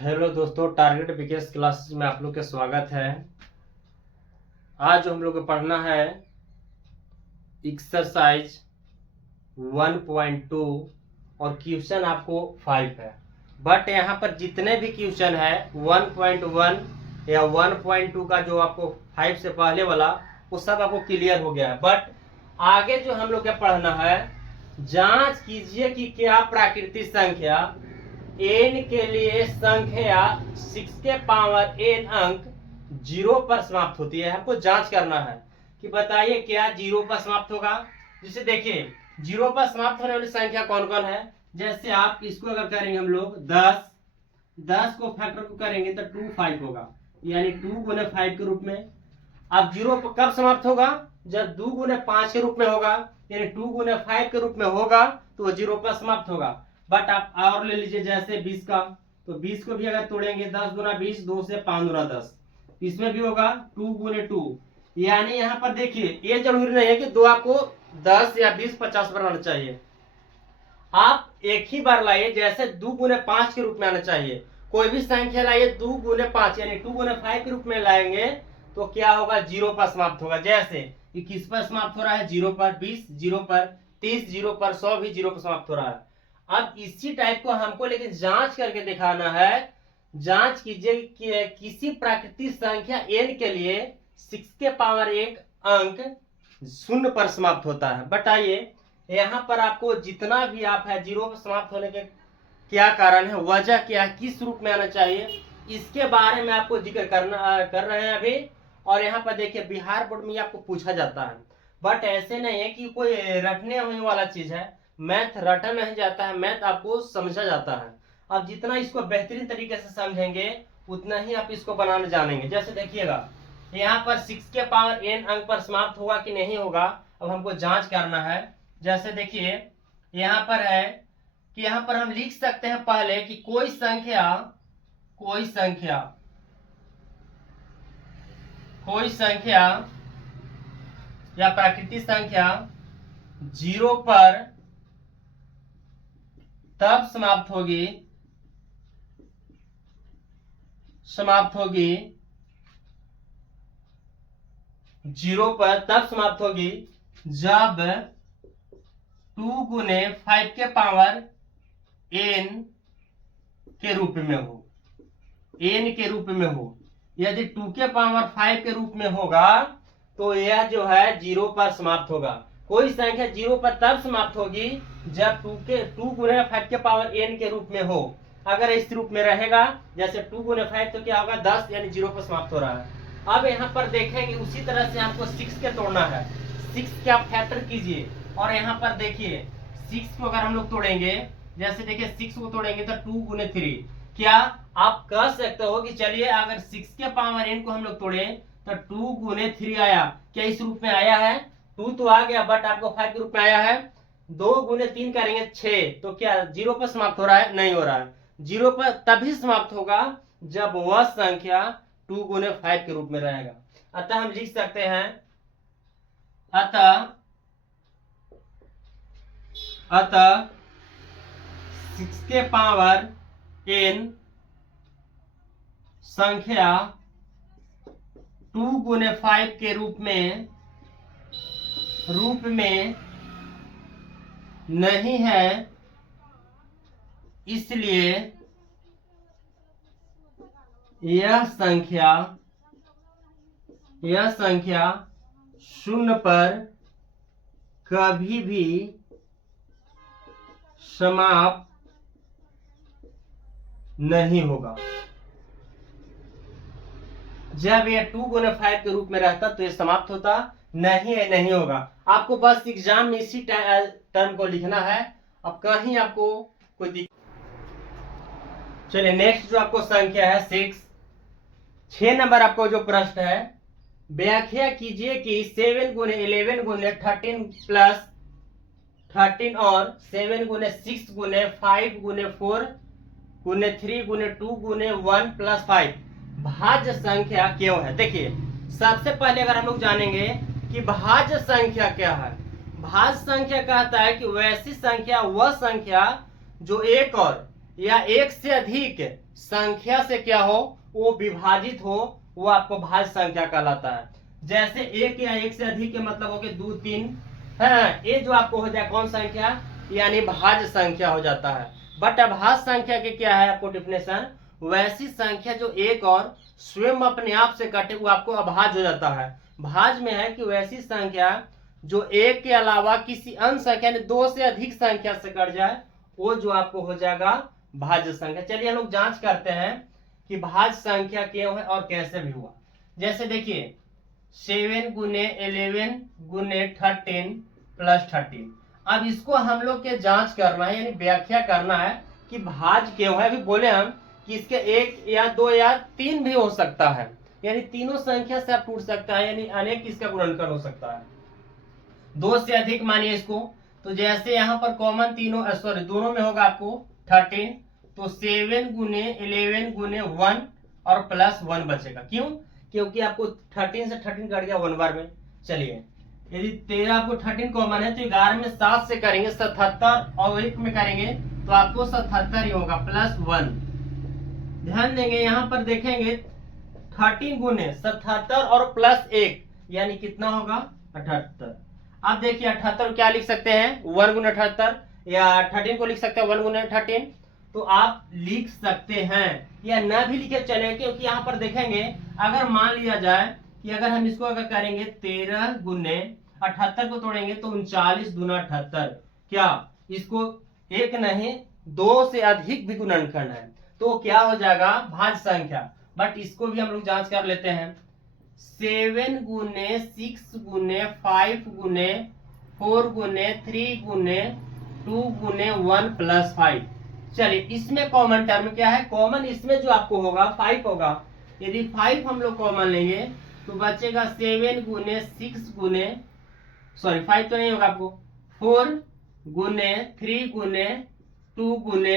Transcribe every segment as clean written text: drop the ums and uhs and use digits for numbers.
Hello दोस्तों, target BKS classes में आप लोग का स्वागत है। आज जो हम लोग को पढ़ना है एक्सरसाइज 1.2 और क्वेश्चन आपको 5 है। बट यहाँ पर जितने भी क्वेश्चन है 1.1 या 1.2 का जो आपको 5 से पहले वाला वो सब आपको क्लियर हो गया है। बट आगे जो हम लोग का पढ़ना है, जांच कीजिए कि क्या प्राकृतिक संख्या n के लिए संख्या 6 के पावर n अंक 0 पर समाप्त होती है। हमको जांच करना है कि बताइए क्या 0 पर समाप्त होगा। जैसे देखिए 0 पर समाप्त होने वाली संख्या कौन कौन है। जैसे आप इसको अगर करेंगे हम लोग 10 को फैक्टर को करेंगे तो 2 5 होगा, यानी 2 गुने 5 के रूप में। अब 0 कब समाप्त होगा, जब 2 गुने 5 के रूप में होगा, यानी 2 गुने 5 के रूप में होगा तो 0 पर समाप्त होगा। बट आप और ले लीजिए जैसे 20 का, तो 20 को भी अगर तोड़ेंगे 10 गुना 20, 2 से 5 गुना 10, इसमें भी होगा 2 गुने 2। यानी यहाँ पर देखिए ये जरूरी नहीं है कि दो आपको 10 या 20 50 पर आना चाहिए, आप एक ही बार लाइए। जैसे 2 गुने 5 के रूप में आना चाहिए। कोई भी संख्या लाइए 2 गुने 5 यानी 2 गुने 5 के रूप में लाएंगे तो क्या होगा, 0 पर समाप्त होगा। जैसे ये किस पर समाप्त हो रहा है, 0 पर, 20 0 पर, 30 0 पर, 100 भी 0 पर समाप्त हो रहा है। अब इसी टाइप को हमको लेकिन जांच करके दिखाना है। जांच कीजिए कि किसी प्राकृतिक संख्या n के लिए 6 के पावर 1 अंक 0 पर समाप्त होता है। बताइए यहाँ पर आपको जितना भी आप है 0 पर समाप्त होने के क्या कारण है, वजह क्या है, किस रूप में आना चाहिए, इसके बारे में आपको जिक्र कर रहे हैं अभी। और यहाँ पर देखिए बिहार बोर्ड में आपको पूछा जाता है। बट ऐसे नहीं है कि कोई रटने होने वाला चीज है। मैथ रटा नहीं जाता है, मैथ आपको समझा जाता है। अब जितना इसको बेहतरीन तरीके से समझेंगे उतना ही आप इसको बनाने जानेंगे। जैसे देखिएगा यहाँ पर 6 के पावर n अंक पर समाप्त होगा कि नहीं होगा, अब हमको जांच करना है। जैसे देखिए यहाँ पर है कि यहाँ पर हम लिख सकते हैं पहले कि कोई संख्या या प्राकृतिक संख्या 0 पर तब समाप्त होगी जब 2 गुने 5 के पावर n के रूप में हो। यदि 2 के पावर 5 के रूप में होगा तो यह जो है 0 पर समाप्त होगा। कोई संख्या 0 पर तब समाप्त होगी जब 2 गुने 5 के पावर n के रूप में हो। अगर इस रूप में रहेगा जैसे 2 गुने 5 तो क्या होगा 10, यानी 0 पर समाप्त हो रहा है। अब यहाँ पर देखेंगे उसी तरह से हमको 6 के तोड़ना है। 6 के आप फैक्टर कीजिए और यहाँ पर देखिए 6 को अगर हम लोग तोड़ेंगे, जैसे देखिए 6 को तोड़ेंगे तो 2 गुने 3, क्या आप कह सकते हो कि चलिए अगर 6 के पावर n को हम लोग तोड़े तो 2 गुने 3 आया, क्या इस रूप में आया है, 2 तो आ गया बट आपको 5 के रूप में आया है। 2 गुने 3 करेंगे 6, तो क्या 0 पर समाप्त हो रहा है, नहीं हो रहा है। 0 पर तभी समाप्त होगा जब वह संख्या 2 गुने 5 के रूप में रहेगा। अतः हम लिख सकते हैं अतः 6 के पावर n संख्या 2 गुने 5 के रूप में नहीं है, इसलिए यह संख्या 0 पर कभी भी समाप्त नहीं होगा। जब यह 2 गुने 5 के रूप में रहता तो यह समाप्त होता नहीं होगा। आपको बस एग्जाम में इसी टर्म को लिखना है। अब कहीं आपको कोई चलिए नेक्स्ट जो आपको संख्या है 6 नंबर आपको जो प्रश्न है, व्याख्या कीजिए कि 7 गुने 11 गुने 13 प्लस 13 और 7 गुने 6 गुने 5 गुने 4 गुने 3 गुने 2 गुने 1 प्लस 5 भाज्य संख्या क्यों है। देखिए सबसे पहले अगर हम लोग जानेंगे कि भाज्य संख्या क्या है। भाज्य संख्या कहता है कि वैसी संख्या, वह संख्या जो एक और या एक से अधिक संख्या से क्या हो, वो विभाजित हो, वो आपको भाज्य संख्या कहलाता है। जैसे एक या एक से अधिक के मतलब हो गए 2 3, है ये जो आपको हो जाए कौन संख्या, यानी भाज्य संख्या हो जाता है। बट अभाज्य संख्या के क्या है आपको डिफिनेशन, वैसी संख्या जो एक और स्वयं अपने आप से कटे वो आपको अभाज्य हो जाता है। भाज्य में है कि वैसी संख्या जो एक के अलावा किसी अन्य संख्या यानी 2 से अधिक संख्या से कट जाए, वो जो आपको हो जाएगा भाज्य संख्या। चलिए हम लोग जांच करते हैं कि भाज्य संख्या क्यों है और कैसे भी हुआ। जैसे देखिए 7 गुने 11 गुने 13 प्लस 13। अब इसको हम लोग के जांच करना है यानी व्याख्या करना है कि भाज्य क्यों है। अभी बोले हम कि इसके 1 या 2 या 3 भी हो सकता है, यानी तीनों संख्या से आप टूट सकता है, यानी अनेक इसका गुणनखंड हो सकता है। 2 से अधिक मानिए इसको, तो जैसे यहाँ पर कॉमन तीनों सॉरी दोनों में होगा आपको 13, तो 7 गुने 11 गुने 1 और प्लस 1 बचेगा। क्यों, क्योंकि आपको 13 से 13 कट गया 1 बार में। चलिए यदि 13 आपको 13 कॉमन है तो 11 में 7 से करेंगे 77 और 1 में करेंगे तो आपको 77 ही होगा प्लस 1। ध्यान देंगे यहाँ पर देखेंगे 13 गुने 77 और प्लस 1 यानी कितना होगा 78। अब देखिए 78 क्या लिख सकते हैं 1 गुने 78, या 13 को लिख सकते हैं 1 गुने 13, तो आप लिख सकते हैं या न भी लिखे चले, क्योंकि यहाँ पर देखेंगे अगर मान लिया जाए कि अगर हम इसको अगर करेंगे 13 गुने 78 को तोड़ेंगे तो 39 गुना 78, क्या इसको एक नहीं 2 से अधिक भी गुणनखंड है तो क्या हो जाएगा भाज्य संख्या। बट इसको भी हम लोग जांच कर लेते हैं। 7 गुने 6 गुने 5 गुने 4 गुने 3 गुने 2 गुने 1 प्लस 5। चलिए इसमें कॉमन टर्म क्या है, कॉमन इसमें जो आपको होगा 5 होगा। यदि 5 हम लोग कॉमन लेंगे तो बचेगा 7 गुने 6 गुने 5 तो नहीं होगा आपको, 4 गुने 3 गुने 2 गुने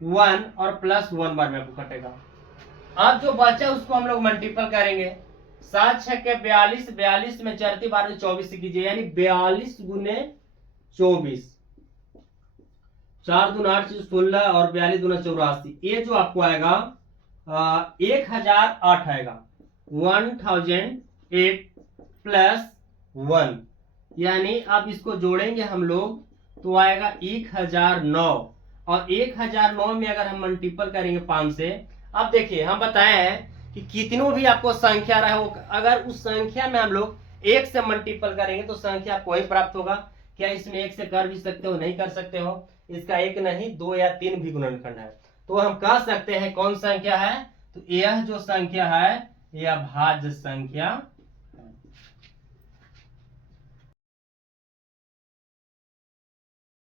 1 और प्लस 1 बार में आपको कटेगा। अब जो बचा उसको हम लोग मल्टीपल करेंगे, 7 6 42, 42 में 4 12 24 से कीजिए, यानी 42 गुने 24, 4 दूना 8 16 और 42 दूना 84, ये जो आपको आएगा 1008 आएगा, 1008 प्लस 1, यानी अब इसको जोड़ेंगे हम लोग तो आएगा 1009, और 1009 में अगर हम मल्टीपल करेंगे 5 से, अब देखिए हम बताए हैं कि कितनों भी आपको संख्या रहे हो, अगर उस संख्या में हम लोग 1 से मल्टीपल करेंगे तो संख्या आपको वही प्राप्त होगा। क्या इसमें 1 से कर भी सकते हो, नहीं कर सकते हो, इसका 1 नहीं 2 या 3 भी गुणनखंड है, तो हम कह सकते हैं कौन संख्या है, तो यह जो संख्या है यह भाज्य संख्या